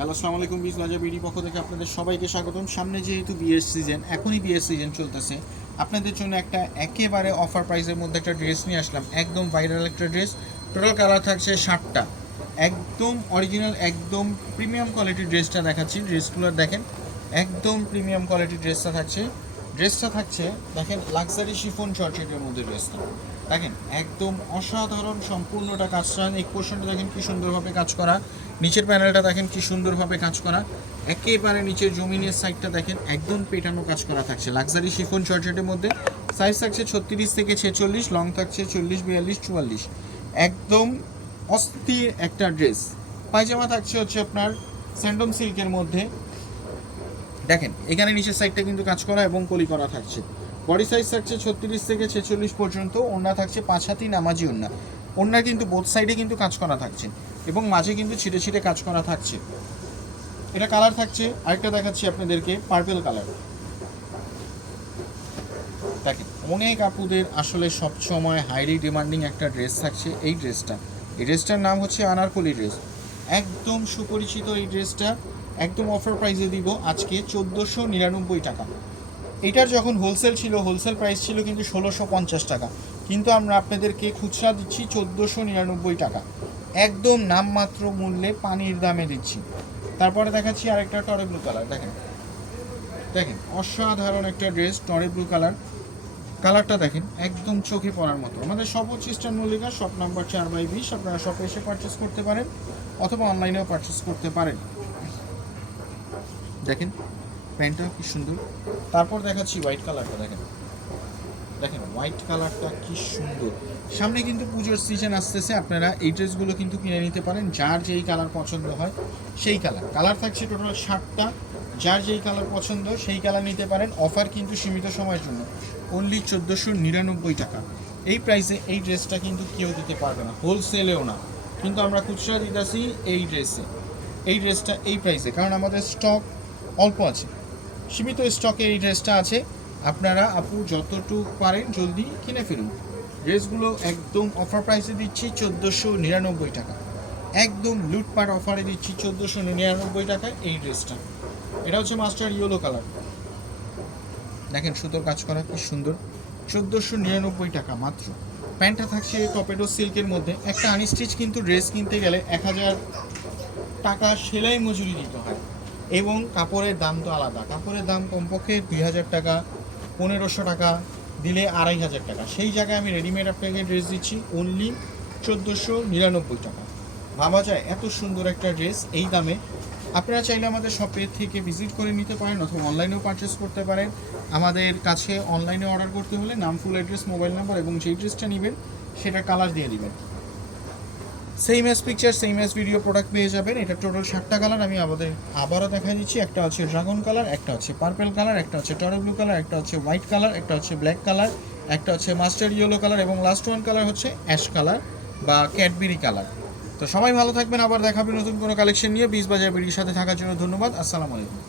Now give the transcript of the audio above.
Hello, আসসালামু আলাইকুম। বিশ বাজার বিডি পক্ষ থেকে আপনাদের সবাইকে স্বাগতম। সামনে যেহেতু বিয়ের সিজন, এখনই বিয়ের সিজন চলতেছে, আপনাদের জন্য একটা একেবারে অফার প্রাইসের মধ্যে একটা ড্রেস নিয়ে আসলাম। একদম ভাইরাল একটা ড্রেস। টোটাল কালার থাকছে 7টা। একদম অরিজিনাল, একদম প্রিমিয়াম কোয়ালিটির ড্রেসটা দেখাচ্ছি। ড্রেসগুলো দেখেন, একদম প্রিমিয়াম কোয়ালিটির ড্রেসটা থাকছে দেখেন, লাক্সারি শিফন জর্জেটের মধ্যে ড্রেসটা দেখেন, একদম অসাধারণ। সম্পূর্ণটা কাজ করা, এই পোর্শনটা দেখেন কি সুন্দরভাবে কাজ করা, নিচের প্যানেলটা দেখেন কি সুন্দরভাবে কাজ করা, একেবারে নিচের জমিনের সাইডটা দেখেন একদম পেটানো কাজ করা থাকছে লাক্সারি শিফন জর্জেটের মধ্যে। সাইজ থাকছে 36 থেকে 46, লং থাকছে 40, 42, 44। একদম অস্থির একটা ড্রেস। পায়জামা থাকছে হচ্ছে আপনার স্যান্ডম সিল্কের মধ্যে। দেখেন এখানে নিচের সাইডটা কিন্তু কাজ করা এবং কলি করা থাকছে। বডি সাইজ থাকছে 36 থেকে 46 পর্যন্ত। ওড়না থাকছে 5 হাতি নামাজি ওড়না। ওড়নার কিন্তু বোথ সাইডে কিন্তু কাজ করা থাকছে এবং মাঝে কিন্তু ছিটে ছিটে কাজ করা থাকছে। এটা কালার থাকছে, আরেকটা দেখাচ্ছি আপনাদেরকে, পার্পল কালার। দেখেন অনেক আপুদের আসলে সবসময় হাইলি ডিমান্ডিং একটা ড্রেস থাকছে এই ড্রেসটা। এই ড্রেসটার নাম হচ্ছে আনারকলি ড্রেস। একদম সুপরিচিত এই ড্রেসটা। একদম অফার প্রাইসে দিব আজকে 1499 টাকা। এটার যখন হোলসেল ছিল, হোলসেল প্রাইস ছিল কিন্তু 1650 টাকা, কিন্তু আমরা আপনাদেরকে খুচরা দিচ্ছি 1499 টাকা। একদম নামমাত্র মূল্যে, পানির দামে দিচ্ছি। তারপরে দেখাচ্ছি আরেকটা টরে ব্লু কালার। দেখেন দেখেন অসাধারণ একটা ড্রেস, টরে ব্লু কালার। কালারটা দেখেন একদম চোখে পড়ার মতো। আমাদের শপ হচ্ছে ইস্টার্ন মল্লিকা, শপ নাম্বার 4/20। আপনারা শপে এসে পারচেস করতে পারেন অথবা অনলাইনেও পারচেস করতে পারেন। দেখেন প্যান্টটাও কি সুন্দর। তারপর দেখাচ্ছি হোয়াইট কালারটা। দেখেন দেখেন হোয়াইট কালারটা কি সুন্দর। সামনে কিন্তু পুজোর সিজন আসতেছে, আপনারা এই ড্রেসগুলো কিন্তু কিনে নিতে পারেন। যার যেই কালার পছন্দ হয় সেই কালার থাকছে টোটাল 7টা। যার যেই কালার পছন্দ সেই কালার নিতে পারেন। অফার কিন্তু সীমিত সময়ের জন্য, অনলি 1499 টাকা। এই প্রাইসে এই ড্রেসটা কিন্তু কেউ দিতে পারবে না, হোলসেলেও না। কিন্তু আমরা খুচরা দিতেছি এই ড্রেসটা এই প্রাইসে, কারণ আমাদের স্টক অল্প আছে, সীমিত স্টকে এই ড্রেসটা আছে। আপনারা আপু যতটুকু পারেন জলদি কিনে ফেলুন। ড্রেসগুলো একদম অফার প্রাইসে দিচ্ছি 1499 টাকা। একদম লুটপাট অফারে দিচ্ছি 1499 টাকায় এই ড্রেসটা। এটা হচ্ছে মাস্টার ইয়েলো কালার। দেখেন সুতোর কাজ করা কি সুন্দর, 1499 টাকা মাত্র। প্যান্টটা থাকছে টপেটো সিল্কের মধ্যে। একটা আনস্টিচ কিন্তু ড্রেস কিনতে গেলে 1000 টাকা সেলাই মজুরি দিতে হয়, এবং কাপড়ের দাম তো আলাদা। কাপড়ের দাম কমপক্ষে 2000 টাকা, 1500 টাকা দিলে 2500 টাকা। সেই জায়গায় আমি রেডিমেড আপনাকে ড্রেস দিচ্ছি অনলি 1499 টাকা। ভাবা যায় এত সুন্দর একটা ড্রেস এই দামে। আপনারা চাইলে আমাদের শপে থেকে ভিজিট করে নিতে পারেন অথবা অনলাইনেও পারচেস করতে পারেন। আমাদের কাছে অনলাইনে অর্ডার করতে হলে নাম, ফুল অ্যাড্রেস, মোবাইল নাম্বার এবং যেই ড্রেসটা নেবেন সেটা কালার দিয়ে দিবেন। Same S picture, same S video product পেয়ে যাবেন। এটা টোটাল 7টা কালার আমি আবারও দেখা দিচ্ছি। একটা হচ্ছে ড্রাগন কালার, একটা হচ্ছে পার্পল কালার, একটা হচ্ছে টরে ব্লু কালার, একটা হচ্ছে হোয়াইট কালার, একটা হচ্ছে ব্ল্যাক কালার, একটা হচ্ছে মাস্টার ইয়েলো কালার এবং লাস্ট ওয়ান কালার হচ্ছে অ্যাশ কালার বা ক্যাডবেরি কালার। তো সবাই ভালো থাকবেন, আবার দেখাবেন নতুন কোনো কালেকশন নিয়ে। বিশ বাজার বিডির সাথে থাকার জন্য ধন্যবাদ। আসসালামু আলাইকুম।